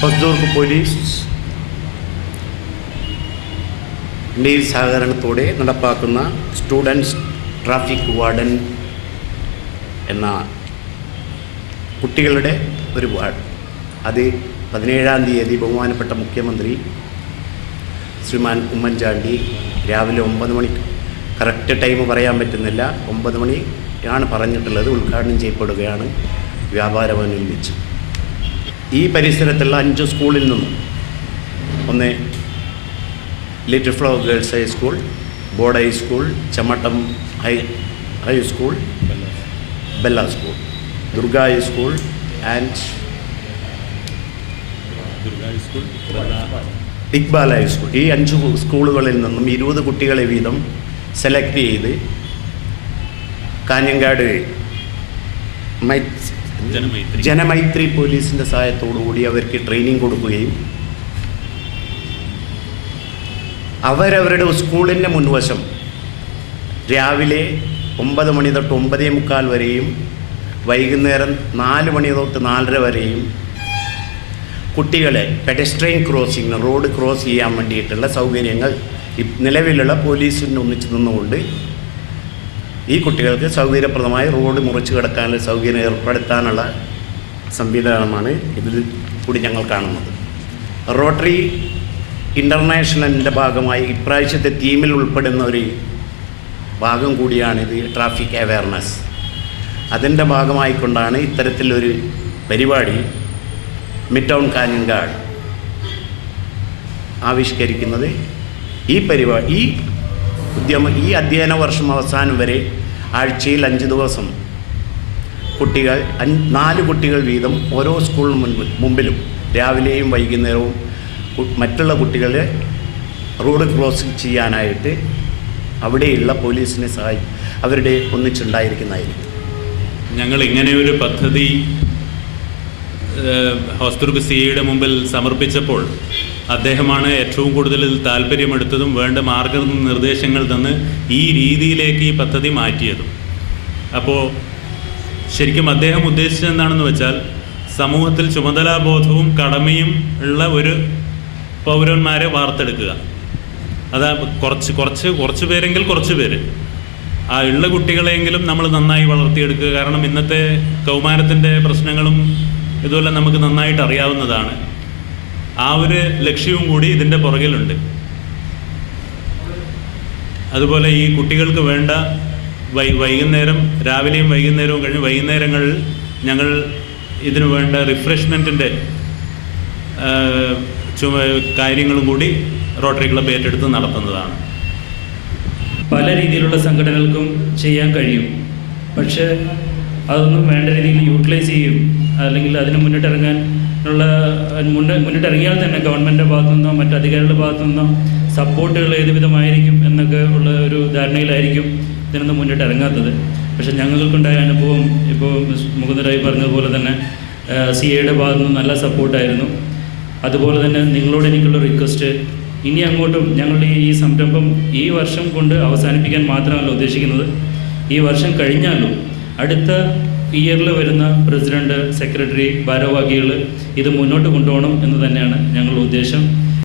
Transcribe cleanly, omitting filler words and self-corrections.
Hosdurg police സഹകരണത്തോടെ നടപ്പാക്കുന്ന students traffic warden എന്ന കുട്ടികളുടെ ഒരു വാർഡ്, അത് 17-ാം തീയതി ബഹുമാനപ്പെട്ട മുഖ്യമന്ത്രി ശ്രീമാൻ ഉമ്മൻചാണ്ടി രാവിലെ 9 മണിക്ക്, കറക്റ്റ് ടൈം പറയാൻ പറ്റുന്നില്ല, 9 മണിയാണ് പറഞ്ഞിട്ടുള്ളത്, ഉദ്ഘാടനം ചെയ്യപ്പെടുകയാണ് വ്യാപാര ഭവനിൽ വെച്ച്. ഈ പരിസരത്തുള്ള 5 സ്കൂളിൽ നിന്നും, ഒന്ന് little flower girls high school, board high school, Chammattam high school, Bella school, Durga high school and Iqbal high school, ഈ 5 സ്കൂളുകളിൽ നിന്നും 20 കുട്ടികളെ വീതം സെലക്ട് ചെയ്ത് കാഞ്ഞങ്ങാട് ജനമൈത്രി പോലീസിൻ്റെ സഹായത്തോടുകൂടി അവർക്ക് ട്രെയിനിങ് കൊടുക്കുകയും അവരവരുടെ സ്കൂളിൻ്റെ മുൻവശം രാവിലെ 9 മണി തൊട്ട് 9:45 വരെയും വൈകുന്നേരം 4 മണി തൊട്ട് 4:30 വരെയും കുട്ടികളെ പെഡസ്ട്രിയൻ ക്രോസിങ്, റോഡ് ക്രോസ് ചെയ്യാൻ വേണ്ടിയിട്ടുള്ള സൗകര്യങ്ങൾ നിലവിലുള്ള പോലീസിന് ഒന്നിച്ച് നിന്നുകൊണ്ട് ഈ കുട്ടികൾക്ക് സൗകര്യപ്രദമായി റോഡ് മുറിച്ച് കിടക്കാനുള്ള സൗകര്യം ഏർപ്പെടുത്താനുള്ള സംവിധാനമാണ് ഇതിൽ കൂടി ഞങ്ങൾ കാണുന്നത്. റോട്ടറി ഇൻ്റർനാഷണലിൻ്റെ ഭാഗമായി ഇപ്രാവശ്യത്തെ തീമിൽ ഉൾപ്പെടുന്ന ഒരു ഭാഗം കൂടിയാണിത്, ട്രാഫിക് അവയർനെസ്. അതിൻ്റെ ഭാഗമായിക്കൊണ്ടാണ് ഇത്തരത്തിലൊരു പരിപാടി മിഡ് ടൗൺ കാഞ്ഞങ്ങാട് ആവിഷ്കരിക്കുന്നത്. ഈ ഈ അധ്യയന വർഷം അവസാനം വരെ ആഴ്ചയിൽ 5 ദിവസം കുട്ടികൾ 4 കുട്ടികൾ വീതം ഓരോ സ്കൂളിന് മുമ്പിലും രാവിലെയും വൈകുന്നേരവും മറ്റുള്ള കുട്ടികളെ റോഡ് ക്രോസ് ചെയ്യാനായിട്ട് അവിടെയുള്ള പോലീസിനെ അവരുടെ ഒന്നിച്ചുണ്ടായിരിക്കുന്നതായിരിക്കും. ഞങ്ങൾ ഇങ്ങനെയൊരു പദ്ധതി ഹൊസ്ദുർഗ് സിഐയുടെ മുമ്പിൽ സമർപ്പിച്ചപ്പോൾ അദ്ദേഹമാണ് ഏറ്റവും കൂടുതൽ താല്പര്യമെടുത്തതും വേണ്ട മാർഗനിർദ്ദേശങ്ങൾ തന്ന് ഈ രീതിയിലേക്ക് ഈ പദ്ധതി മാറ്റിയതും. അപ്പോൾ ശരിക്കും അദ്ദേഹം ഉദ്ദേശിച്ചത് എന്താണെന്ന് വെച്ചാൽ, സമൂഹത്തിൽ ചുമതലാബോധവും കടമയും ഉള്ള ഒരു പൗരന്മാരെ വാർത്തെടുക്കുക. അതാ കുറച്ച് പേരെങ്കിൽ കുറച്ച് പേര്, ആ ഉള്ള കുട്ടികളെങ്കിലും നമ്മൾ നന്നായി വളർത്തിയെടുക്കുക. കാരണം ഇന്നത്തെ കൗമാരത്തിൻ്റെ പ്രശ്നങ്ങളും ഇതുപോലെ നമുക്ക് നന്നായിട്ട് അറിയാവുന്നതാണ്. ആ ഒരു ലക്ഷ്യവും കൂടി ഇതിൻ്റെ പുറകിലുണ്ട്. അതുപോലെ ഈ കുട്ടികൾക്ക് വേണ്ട വൈകുന്നേരം, രാവിലെയും വൈകുന്നേരവും കഴിഞ്ഞ് വൈകുന്നേരങ്ങളിൽ ഞങ്ങൾ ഇതിനു വേണ്ട റിഫ്രഷ്മെൻറ്റിൻ്റെ കാര്യങ്ങളും കൂടി റോട്ടറി ക്ലബ്ബ് ഏറ്റെടുത്ത് നടത്തുന്നതാണ്. പല രീതിയിലുള്ള സംഘടനകൾക്കും ചെയ്യാൻ കഴിയും, പക്ഷേ അതൊന്നും വേണ്ട രീതിയിൽ യൂട്ടിലൈസ് ചെയ്യും, അല്ലെങ്കിൽ അതിന് മുന്നിട്ടിറങ്ങിയാൽ തന്നെ ഗവൺമെൻറ്റിൻ്റെ ഭാഗത്തു നിന്നോ മറ്റ് അധികാരികളുടെ ഭാഗത്തു നിന്നോ സപ്പോർട്ടുകൾ ഏത് വിധമായിരിക്കും എന്നൊക്കെ ഉള്ള ഒരു ധാരണയിലായിരിക്കും ഇതിനൊന്നും മുന്നിട്ടിറങ്ങാത്തത്. പക്ഷേ ഞങ്ങൾക്കുണ്ടായ അനുഭവം ഇപ്പോൾ മുകുന്ദരായി പറഞ്ഞതുപോലെ തന്നെ CAയുടെ ഭാഗത്തു നിന്ന് നല്ല സപ്പോർട്ടായിരുന്നു. അതുപോലെ തന്നെ നിങ്ങളോട് എനിക്കുള്ള റിക്വസ്റ്റ്, ഇനി അങ്ങോട്ടും ഞങ്ങളുടെ ഈ സംരംഭം ഈ വർഷം കൊണ്ട് അവസാനിപ്പിക്കാൻ മാത്രമല്ല ഉദ്ദേശിക്കുന്നത്, ഈ വർഷം കഴിഞ്ഞാലും അടുത്ത ഇയറിൽ വരുന്ന പ്രസിഡന്റ്, സെക്രട്ടറി, ഭാരവാഹികൾ ഇത് മുന്നോട്ട് കൊണ്ടുപോകണം എന്ന് തന്നെയാണ് ഞങ്ങളുടെ ഉദ്ദേശം.